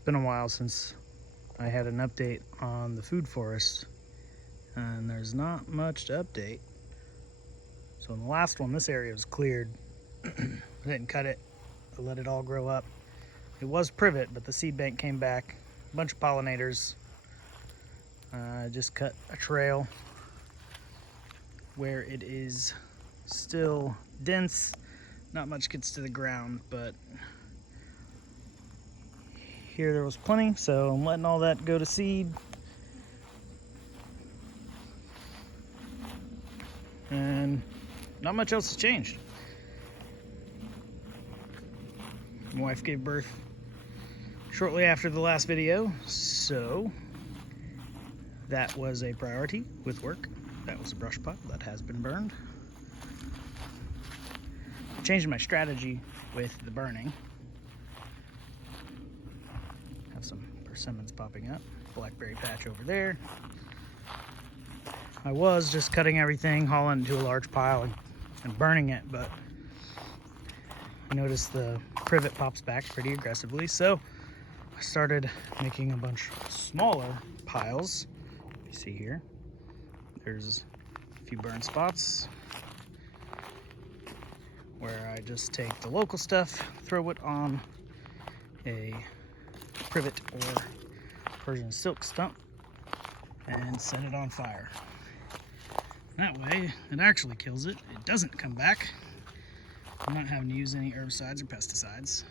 It's been a while since I had an update on the food forest, and there's not much to update. So in the last one, this area was cleared. I didn't cut it, I let it all grow up. It was privet, but the seed bank came back. A bunch of pollinators. I just cut a trail where it is still dense. Not much gets to the ground, but here there was plenty, so I'm letting all that go to seed. And not much else has changed. My wife gave birth shortly after the last video, so that was a priority with work. That was a brush pile that has been burned. I changed my strategy with the burning. Have some persimmons popping up. Blackberry patch over there. I was just cutting everything, hauling it into a large pile and burning it, but I noticed the privet pops back pretty aggressively, so I started making a bunch smaller piles. You see here, there's a few burn spots where I just take the local stuff, throw it on a privet or Persian silk stump, and set it on fire. That way, it actually kills it. It doesn't come back. I'm not having to use any herbicides or pesticides.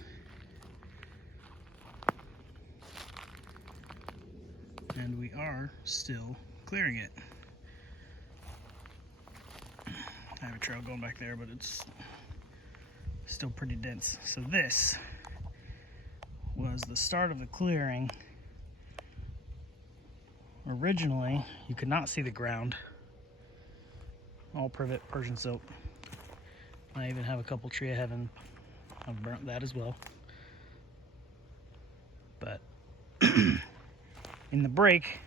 And we are still clearing it. I have a trail going back there, but it's still pretty dense. So this was the start of the clearing. Originally, you could not see the ground. All privet, Persian silk. I even have a couple tree of heaven. I've burnt that as well. But in the break,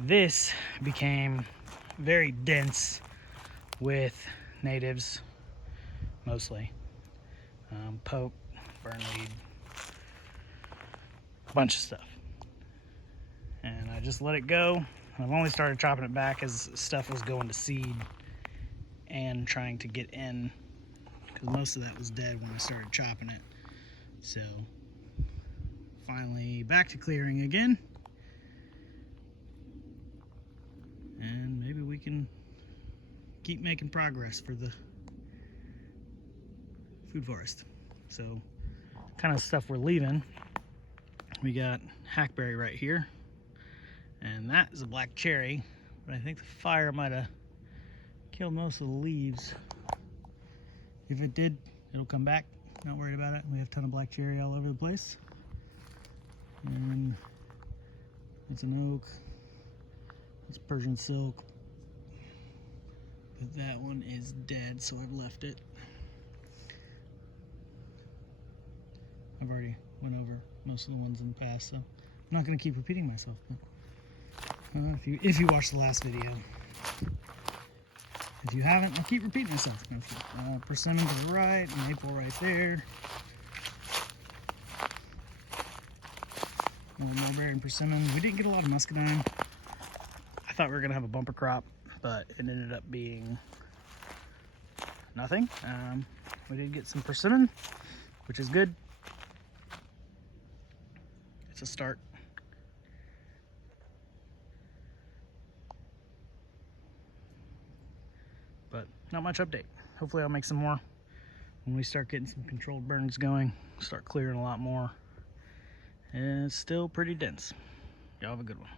this became very dense with natives, mostly. Poke, burnweed, a bunch of stuff. And I just let it go. I've only started chopping it back as stuff was going to seed and trying to get in, because most of that was dead when I started chopping it. So finally back to clearing again, and maybe we can keep making progress for the food forest. So kind of stuff we're leaving, we got hackberry right here, and that is a black cherry, but I think the fire might have killed most of the leaves. If it did, it'll come back. Not worried about it. We have a ton of black cherry all over the place. And it's an oak. It's Persian silk. But that one is dead, so I've left it. I've already went over most of the ones in the past, so I'm not going to keep repeating myself. But if you watched the last video. If you haven't, I'll keep repeating myself. Persimmon to the right, maple right there. More mulberry and persimmon. We didn't get a lot of muscadine. I thought we were going to have a bumper crop, but it ended up being nothing. We did get some persimmon, which is good. It's a start. But not much update. Hopefully I'll make some more when we start getting some controlled burns going. Start clearing a lot more. And it's still pretty dense. Y'all have a good one.